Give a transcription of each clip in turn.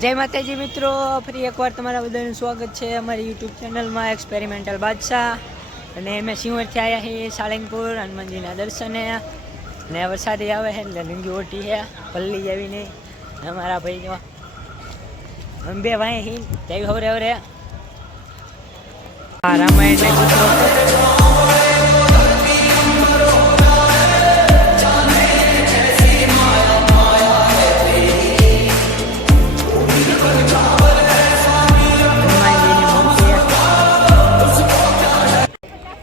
જય માતાજી મિત્રો, ફરી એકવાર તમારા બધાનું સ્વાગત છે અમારી યુટ્યુબ ચેનલમાં એક્સપેરિમેન્ટલ બાદશાહ. અને અમે સિંહણથી આવ્યા છીએ સાળંગપુર હનુમાનજીના દર્શને. ને વરસાદ આવે છે એટલે લીંગી ઓટી છે, પલ્લી આવી નહીં. અમારા ભાઈ જો અંબે ભાઈ હી જઈ હવે હવે રામાયણ ને મિત્રો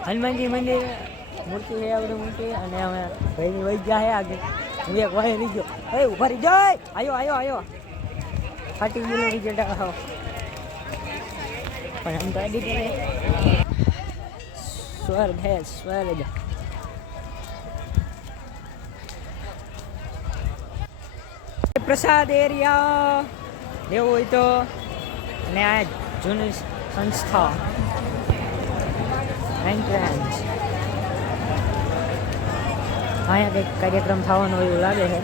હનુમાનજી મંદિર મૂર્તિ છે આપણે મૂર્તિ. અને અમે ભાઈની વહી ગયા છે આગળ. હું એક વાય રહી ગયો. એ ઉભા રહી જાય. આયો ફાટી ગયેલો રિઝલ્ટ આવો પણ આમ તો એડિટર સ્વર્ગ હે સ્વર્ગ. પ્રસાદ એરિયા લેવો હોય તો. અને આ જૂની સંસ્થા એન્ટ્રન્સ. અહીંયા કંઈક કાર્યક્રમ થવાનો એવું લાગે છે.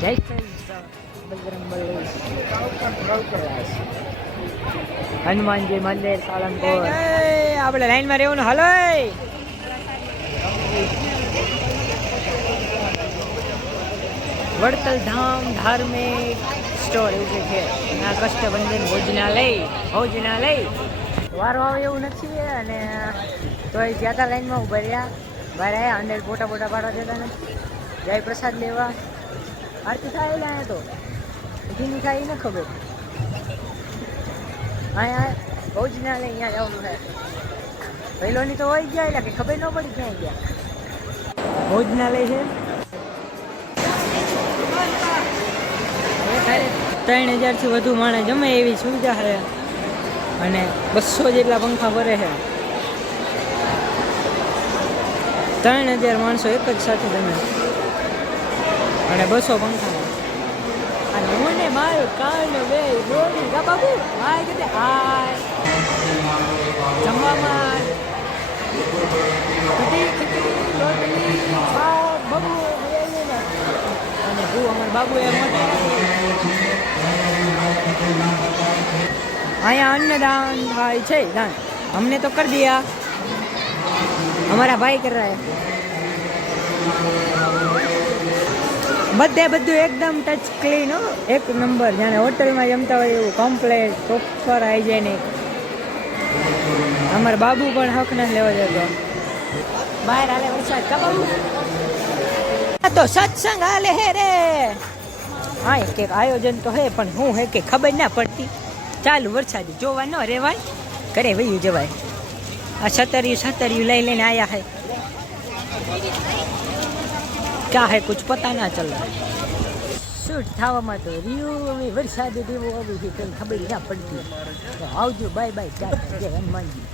જય બજરંગબલી હનુમાનજી મંદિર સાળંગપુર. આપણે લાઈનમાં રહેવું ને. હાલો વડતલ ધામ ધાર્મિક સ્ટોર એવું છે. આ કષ્ટબંધન ભોજનાલય વારો આવે એવું નથી. અને તો એ જ્યાં લાઈનમાં ઉભા રહ્યા, બહાર આવ્યા, અંદર ફોટા પાડવા દેતા નથી. જાય પ્રસાદ લેવા. આરતી થાય એટલે અહીંયા તો ઘીની થાય એ ન ખબર. અહીંયા ભોજનાલય અહીંયા જવાનું થાય. પહેલોની તો હોય ગયા એટલે કે ખબર ન પડી ક્યાંય ગયા. ભોજનાલય છે. 3000 વધુ માણસ જમે એવી સુવિધા છે. અને 200 જેટલા પંખા ભરે છે. 3000 માણસો એક જ સાથે જમે અને 200 પંખા. અને મને મારું કાન બે બોલી ગા બાબુ હાય કે હાય જમવામાં ખીચડી રોટલી શાક બાબુ અને હું અમારા બાબુ એ મોટા. અહીંયા અન્નદાન થાય છે. દાન हमने तो कर दिया, हमारा भाई कर रहा है. બધું એકદમ ટચ ક્લીન હો, એક નંબર. જાણે હોટલમાં જમતા હોય એવું કમ્પ્લેટ પ્રોપર હાઇજેનિક. અમારા બાબુ પણ હક ન લેવો જતો. બહાર હાલે વરસાદ કા બાબુ તો સત્સંગ હાલે હે રે. હા કે આયોજન તો હે પણ હું હે કે ખબર ના પડતી. ચાલુ વરસાદ જોવા ન રેવાય, ઘરે વયું જવાય. આ છતરિયું લઈને આયા है. क्या है कुछ पता ना चल रहा. શૂટ થવામાં તો રહ્યું વરસાદ દેવો આવી છે, કંઈ ખબર ના પડતી. આવજો, બાય બાય. જય હનુમાનજી.